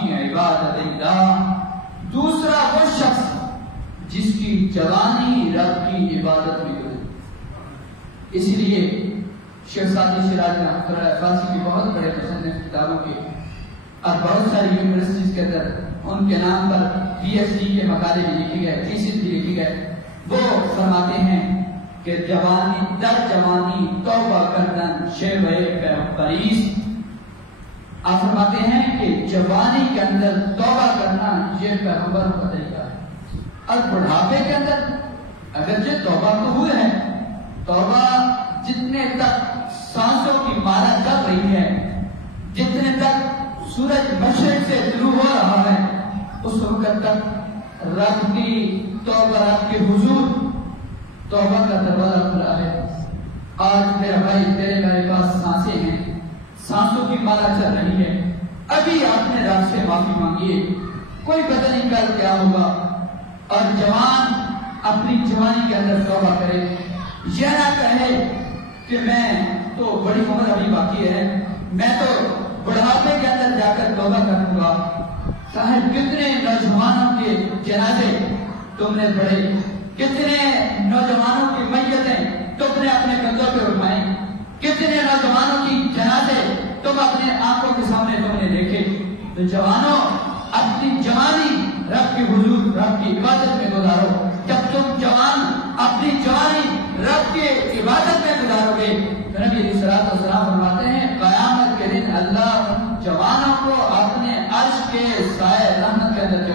فی عبادت اللہ، دوسرا وہ شخص جس کی جوانی رب کی عبادت میں گزری۔ اسی لیے شیخ سعدی شیرازی رحمۃ اللہ فارسی کی بہت بڑے مصنف کتابوں کے اور بہت ساری یونیورسٹیز کے اندر ان کے نام پر پی ایچ ڈی کے مقالے بھی لکھے گئے، تھیسس بھی لکھے گئے۔ وہ فرماتے ہیں کہ جوانی در جوانی توبہ کردن شیوہ پیغمبریست۔ آپ فرماتے ہیں کہ جوانی کے اندر توبہ کرنا یہ پیغمبر کا طریقہ ہے، اور بڑھاپے کے اندر اگرچہ توبہ قبول ہے، توبہ جتنے تک سانسوں کی مارا چل رہی ہے، جتنے تک سورج مشرق سے طلوع ہو رہا ہے، اس وقت تک رب کی توبہ، رب کے حضور توبہ کا دروازہ کھلا ہے۔ آج میرا بھائی تیرے میرے پاس سانسیں ہیں، سانسوں کی مارا چل رہی ہے، ابھی آپ نے رب سے معافی مانگیے، کوئی پتہ نہیں کل کیا ہوگا۔ اور جوان اپنی جوانی کے اندر توبہ کرے، یہ نہ کہے کہ میں تو بڑی عمر ابھی باقی ہے، میں تو بڑھاپے کے اندر جا کر توبہ کروں گا۔ صاحب کتنے نوجوانوں کے جنازے تم نے پڑھے، کتنے نوجوانوں کی میتیں تم نے اپنے کندھوں پہ اٹھائیں، کتنے نوجوانوں کی جنازے تم اپنے آنکھوں کے سامنے تم نے دیکھے۔ تو جوانوں اپنی جوانی رب کے حضور، رب کی عبادت میں گزارو۔ جب تم جوان اپنی جوانی رب کے عبادت میں گزارو گے تو نبی علیہ الصلوۃ والسلام فرماتے ہیں قیامت کے دن اللہ ان جوانوں کو اپنے عرش کے سائے رحمت کے اندر